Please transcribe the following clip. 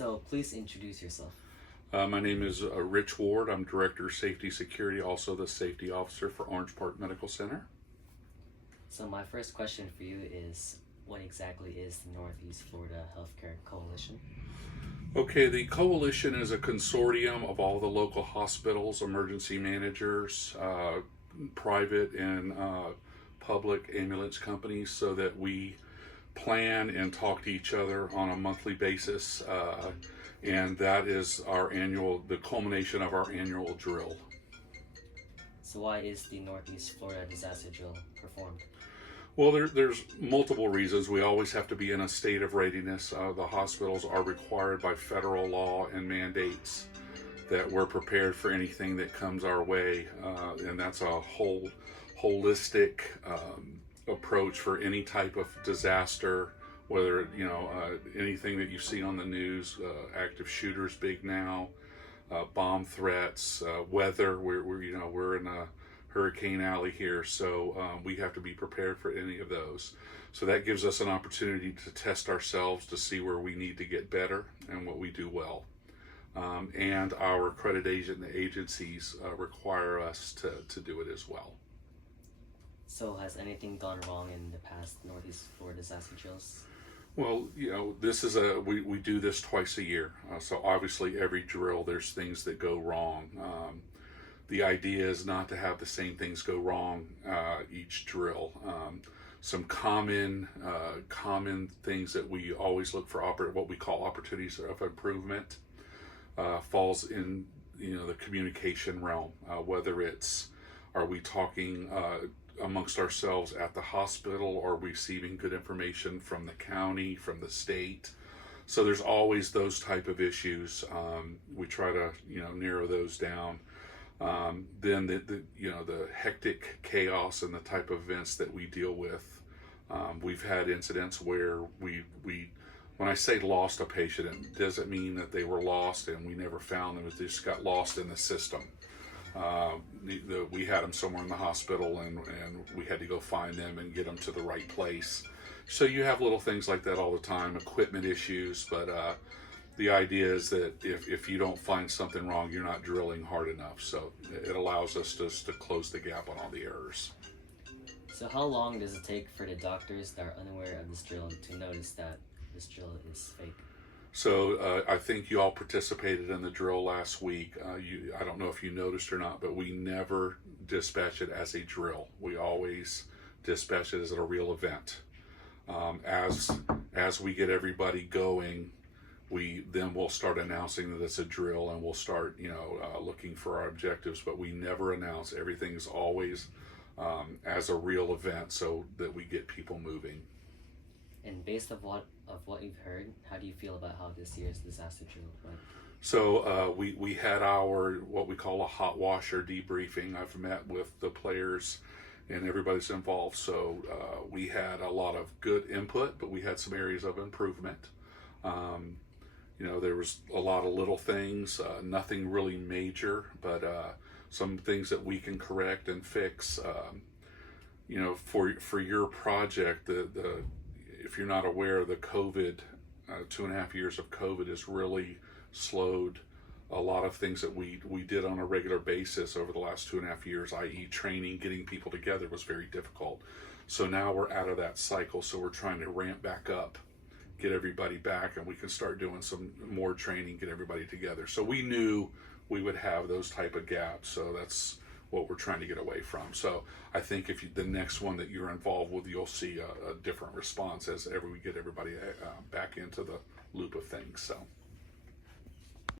So please introduce yourself. My name is Rich Ward. I'm Director of Safety Security, also the Safety Officer for Orange Park Medical Center. So my first question for you is, what exactly is the Northeast Florida Healthcare Coalition? Okay, the coalition is a consortium of all the local hospitals, emergency managers, private and public ambulance companies, so that we plan and talk to each other on a monthly basis, and that is the culmination of our annual drill. So why is the Northeast Florida Disaster Drill performed? Well, there's multiple reasons. We always have to be in a state of readiness. The hospitals are required by federal law and mandates that we're prepared for anything that comes our way, and that's a holistic approach for any type of disaster, whether anything that you see on the news, active shooters big now, bomb threats, weather. We're in a Hurricane Alley here, so we have to be prepared for any of those. So that gives us an opportunity to test ourselves to see where we need to get better and what we do well. And our accreditation agencies require us to do it as well. So has anything gone wrong in the past Northeast Florida disaster drills? Well, this is we do this twice a year. So obviously every drill there's things that go wrong. The idea is not to have the same things go wrong each drill. Some common things that we always look for, what we call opportunities of improvement, falls in the communication realm. Whether are we talking amongst ourselves at the hospital, or receiving good information from the county, from the state. So there's always those type of issues. We try to narrow those down. Then the hectic chaos and the type of events that we deal with. We've had incidents where when I say lost a patient, it doesn't mean that they were lost and we never found them. They just got lost in the system. We had them somewhere in the hospital, and we had to go find them and get them to the right place. So you have little things like that all the time, equipment issues, but the idea is that if you don't find something wrong, you're not drilling hard enough. So it allows us to close the gap on all the errors. So how long does it take for the doctors that are unaware of this drill to notice that this drill is fake? So I think you all participated in the drill last week. I don't know if you noticed or not, but we never dispatch it as a drill. We always dispatch it as a real event. As we get everybody going, we'll start announcing that it's a drill, and we'll start looking for our objectives. But we never announce. Everything is always as a real event, so that we get people moving. And based of what you've heard, how do you feel about how this year's disaster drill went? So we had our what we call a hot washer debriefing. I've met with the players and everybody's involved. So we had a lot of good input, but we had some areas of improvement. There was a lot of little things, nothing really major, but some things that we can correct and fix. For your project, if you're not aware, the COVID, 2.5 years of COVID has really slowed a lot of things that we did on a regular basis over the last 2.5 years, i.e. training, getting people together was very difficult. So now we're out of that cycle, so we're trying to ramp back up, get everybody back, and we can start doing some more training, get everybody together. So we knew we would have those type of gaps, so that's what we're trying to get away from. So I think the next one that you're involved with, you'll see a different response as we get everybody back into the loop of things. So.